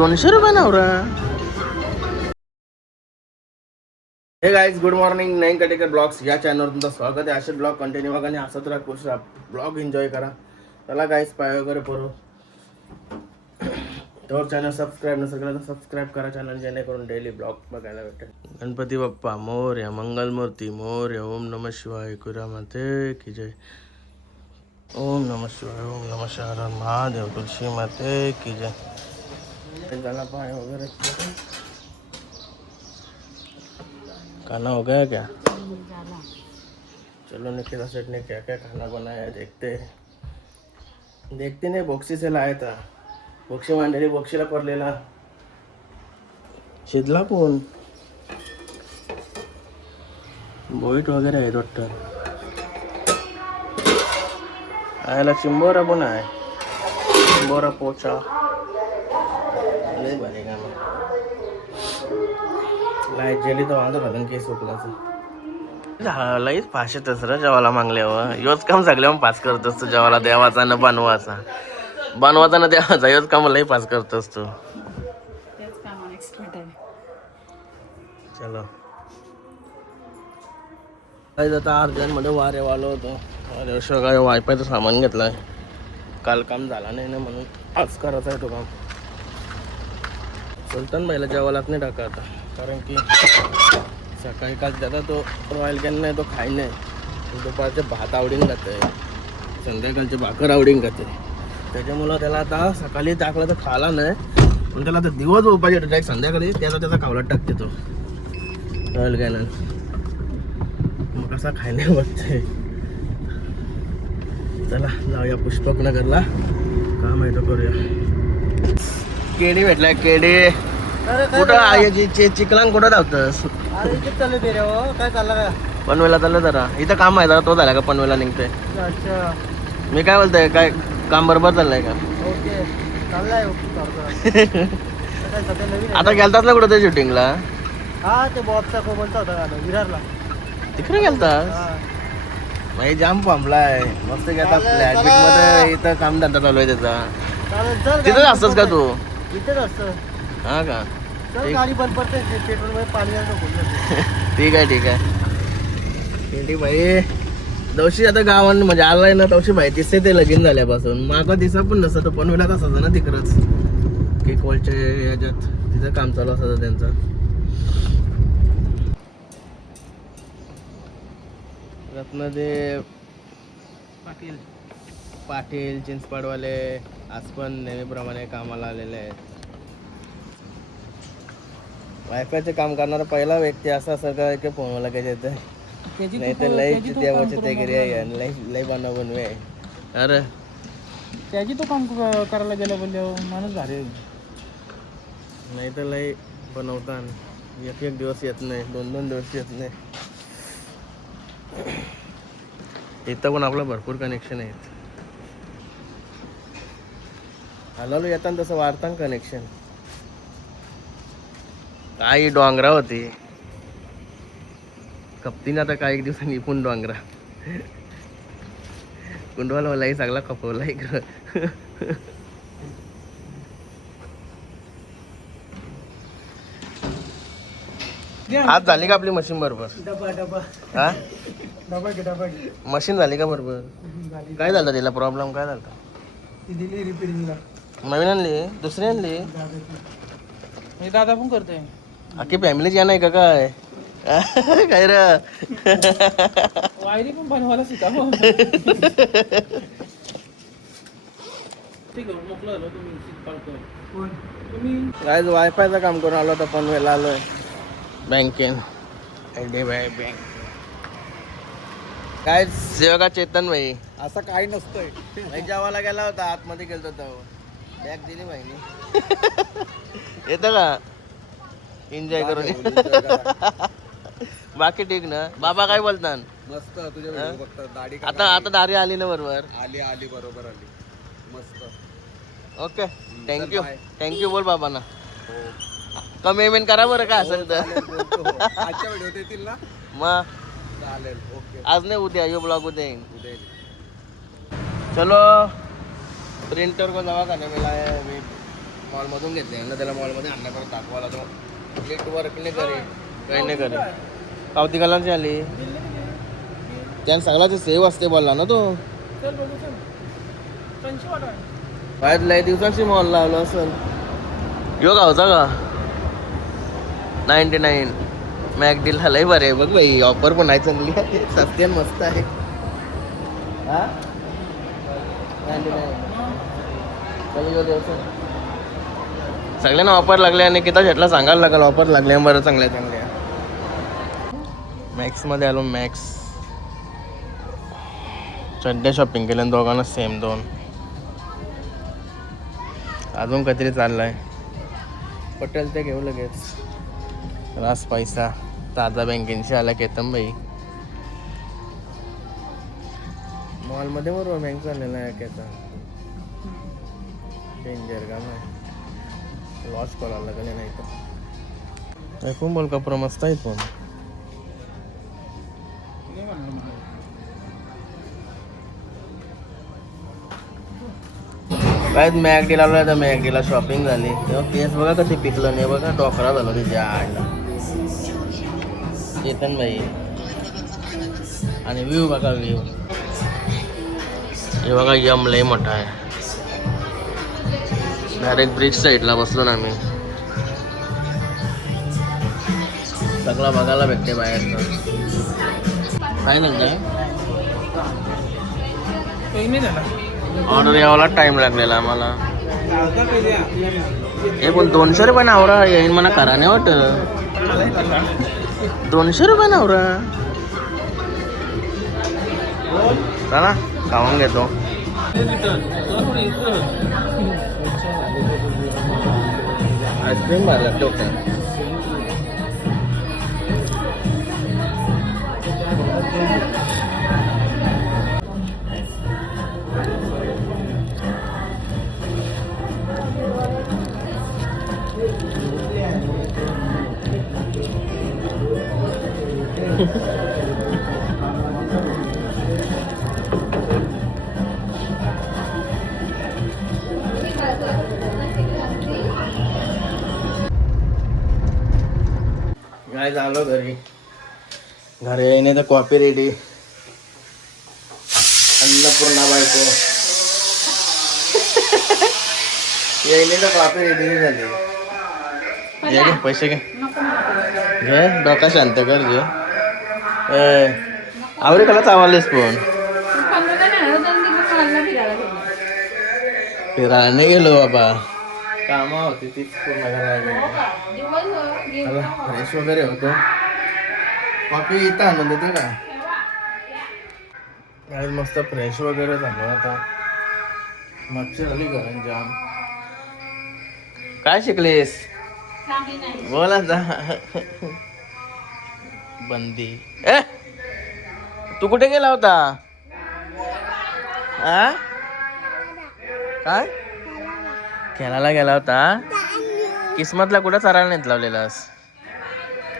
₹200 नवरा. हे guys good morning. नईन कटेकर ब्लॉग्स या चॅनलवर तुमचं स्वागत आहे. असे ब्लॉग कंटिन्यू बघा आणि असंच राहा, खुश राहा, ब्लॉग एन्जॉय करा. चला गाईज पाय वगैरे पडू. तर चॅनल सबस्क्राईब नसेल केलं तर सबस्क्राईब करा चॅनल, जेणेकरून डेली ब्लॉग बघायला भेटेल. गणपती बाप्पा मोरया, मंगलमूर्ती मोरया. ओम नमः शिवाय. कुरा माते की जय. ओम नमः शिवाय. ओम नमः शहर महादेव. तुलसी माते की जय. चला पाय वगैरे. खाना हो गया क्या? चलो निखिला सेठ ने क्या क्या खाना बनाया है देखते नाही. बॉक्सी से लाया था. बॉक्सी मांडलेली, बॉक्सीला पडलेला शिजला पण बोईट वगैरे आहे वाटतं. आयला चिंबोरा पण आहे. चिंबोरा पोचा लय भारी काम. लाईट जेली तर वांदा घालून केस उकलाचं लईच फाश येतस रे जेवायला मागल्यावर. योच काम सगळ्या पास करतोस तू. जेवायला देवाचा न बनवाचा, बनवाचा न देवाचा, योच काम लई पास करतोस तू. चलो काही आता अर्जंट मध्ये वारे वालो होतो. अरे शिवाय वायफायचं सामान घेतलंय. काल काम झाला नाही ना, म्हणून आज करायचं आहे तो काम. सुलतान भाईला जेवायलाच नाही टाका आता, कारण की सकाळी काल त्याचा तो रॉयल कॅन नाही, तो खाई नाही. दुपारचे भात आवडीन जाते, संध्याकाळचे भाकर आवडीन जाते. त्याच्यामुळं त्याला आता सकाळी टाकलं तर खाला नाही, पण त्याला आता दिवस उपाय डायरेक्ट संध्याकाळी त्याचा खावला टाकते तो रॉयल कॅन. मग कसा खायला वाटतंय. चला जाऊया पुष्पकनगरला, काम आहे तो करूया. केडी भेटलाय. केडी कुठं चिखलान कुठं धावतस? काय चाललं का? पनवेला चाललं जरा. इथं काम आहे जरा, तो झाला का पनवेला निघतोय. अच्छा, मी काय बोलतोय, काय काम बरोबर चाललंय का? ओके चाललाय. आता गेलतात ना कुठं ते शूटिंगला? हा, ते बॉबचा कोमलचा होता गाणं विरारला. तिकडे गेलतात? भाई जाम पांबलाय मस्त. घेता फ्लॅटबीट मध्ये इथं काम धंदा चालू आहे त्याचा. तिथंच असतोस का तू? इथेच असतं. हा का? चल गाडी बंद पडते, पेट्रोल मध्ये पाणी नको. ठीक आहे ठीक आहे. ठीक भाई. दवशी आता गावांनी म्हणजे आलाय ना, दवशी भाई दिसते ते लगीन झाल्यापासून. मागं दिसा पण नसतं. तो पनवेला असायचा ना तिकडंच, केकवलच्या याच्यात. तिथं काम चालू असायचं त्यांचं. रत्नदेव पाटील पाटील चिंचपाडवाले आज पण नेहमीप्रमाणे कामाला आलेले आहेत. वायफायचे काम करणारा पहिला व्यक्ती असा सगळं की फोनला काय येतं, नाही तर लई देवाची तेगिरी आहे, लई बनवा बनवे आहे. अरे त्याची तो काम करायला गेला बोलले माणूस भारी. नाही तर लई बनवता. एक दिवस येत नाही, 2 दिवस येत नाही. इथं पण आपलं भरपूर कनेक्शन आहेत. हलालो येताना तसं वाढताना कनेक्शन. काही डोंगरा होती कपतीने, आता काही दिवसांनी पण डोंगरा कुंडवाला सगळा खपवला इकडं. आज झाली का आपली मशीन बरोबर? हा मशीन झाली का बरोबर? काय झालं तिला? प्रॉब्लेम काय झाला? दिली रिपेअरिंगला. नवीन आणली? दुसरी आणली? मी दादा पण करतोय. अख्खी फॅमिलीची या नाही का काय? काय रे वायरी पण बनवायला शिका. काय वायफायचं काम करून आलो तर पनवेला आलोय. बँकेन बँक काय सेवका चेतन भाई. असं काही नसतंय. जेवायला गेला होता, आतमध्ये गेलो होतो, बॅग दिली भाईने. येतं का एन्जॉय करून? बाकी ठीक ना? बाबा काय बोलतात? मस्त. तुझ्या दाढी आता दारी आली ना बरोबर? आली बरोबर आली. मस्त. ओके थँक्यू बोल बाबा ना. कमी पेमेंट करा बरं काय असेल तर. आजच्या व्हिडिओ येतील ना मग? चालेल. ओके. आज नाही उद्या, यो ब्लॉग उद्या येईन. चलो प्रिंटर को दवा खाने मिला है अभी. मॉलमधून घेतले ना त्याला मॉलमध्ये आणला परत दाखवायला तो नीट वर्क नाही करे काही नाही करे पावती कलरची आली त्यानं सगळ्याचे सेव असते बोलला ना तो चल बघू चल 80 वाटा बाहेर लय दिवसाची मॉल लावला असेल यो गावचा का 99 मॅकडील लय बरे आहे बघ बाई ऑफर पण आहे चांगली आहे सस्ती आणि मस्त आहे हा 99 सगळ्यांना ऑफर लागले आणि किती शेटला सांगायला लागेल ऑफर लागले बरं चांगल्या चांगल्या मॅक्समध्ये आलो मॅक्स चड्ड्या शॉपिंग केल्या दोघांना सेम 2 अजून काहीतरी चाललंय पटेल ते घेऊ लगेच रास पैसा ताजा बँकेंशी आला केतन भाई मॉलमध्ये बरोबर बँक चाललेला आहे केतन डेंजर का नाही लॉस करायला लागले नाही तर ऐकून बोल कपडा मस्त आहेत पण काय मॅकडीला आलो तर मॅकडीला शॉपिंग झाली तेव्हा केस बघा कधी पिकलं नाही बघा डोकरा झालं तिच्या आडला चेतन भाई आणि व्ह्यू बघा व्ह्यू हे बघा यम लय मोठा आहे डायरेक्ट ब्रिज साईडला बसलो ना मी सगळं बघायला भेटते बाहेर काय नाही ऑर्डर यावाला टाइम लागलेला आम्हाला हे पण 200 रुपये नावरा येईन मला करा नाही वाटत 200 रुपये नावरा चला खाऊन घेतो आईस्क्रीम मारला डोक्यात काय झालं घरी येईने तर कॉफी रेडी अन्नपूर्णा बायको येईने तर कॉफी रेडी झाली घे पैसे घे डोका शांत कर घे आवरे कला चावालेस पण फिरायला नाही गेलो बाबा कामा होती तीच पूर्ण करायला फ्रेश वगैरे होतो कॉफी इथं आणून देते का आज मस्त फ्रेश वगैरे झालो आता मच्छर आली घरात जाम काय शिकलेस बोल आता बंदी तू कुठे गेला होता आ काय खेळायला गेला होता किस्मतला कुठं चरायला नाहीत लावलेलास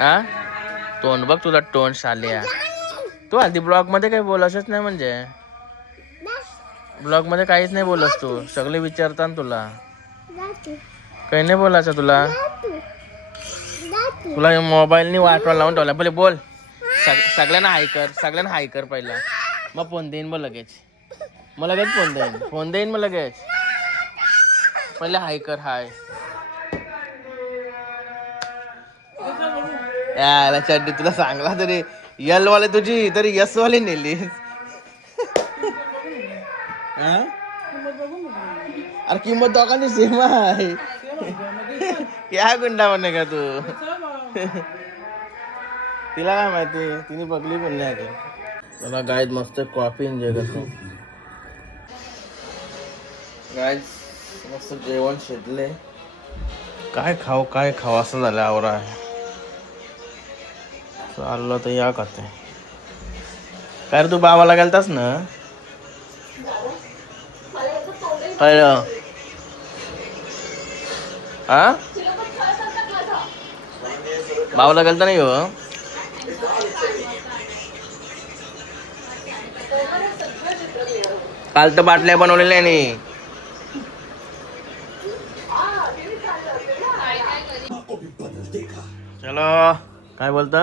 आ तोंड बघ तुला तोंड शाल्या तू आधी ब्लॉग मध्ये काही बोलायचंच नाही म्हणजे ब्लॉग मध्ये काहीच नाही बोलस तू सगळे विचारता ना तुला काही नाही बोलायचं तुला तुला मोबाईलनी वाटवा लावून ठेवला बोले बोल सगळ्यांना हाय कर पहिला मग फोन देईन मग लगेच फोन देईन मग लगेच पहिले हाय कर हाय याला चड्डी तुला सांगला तरी यल वाले तुझी तरी यस वाली नेली अरे किंमत दोघांनी सेम आहे क्या गुंडा बने का तू तिला काय माहिती तिने बघली पण नाही आधी मला गायत मस्त कॉफी एन्जॉय करतो गायत मस्त जेवण शिजले काय खाऊ असं झालं आवरा आहे चाललं तर या खाते काय रे तू बाबाला गेलतास ना काय हा बाबाला गेलता नाही हो काल तर बाटल्या बनवलेल्या नाही चलो काय बोलता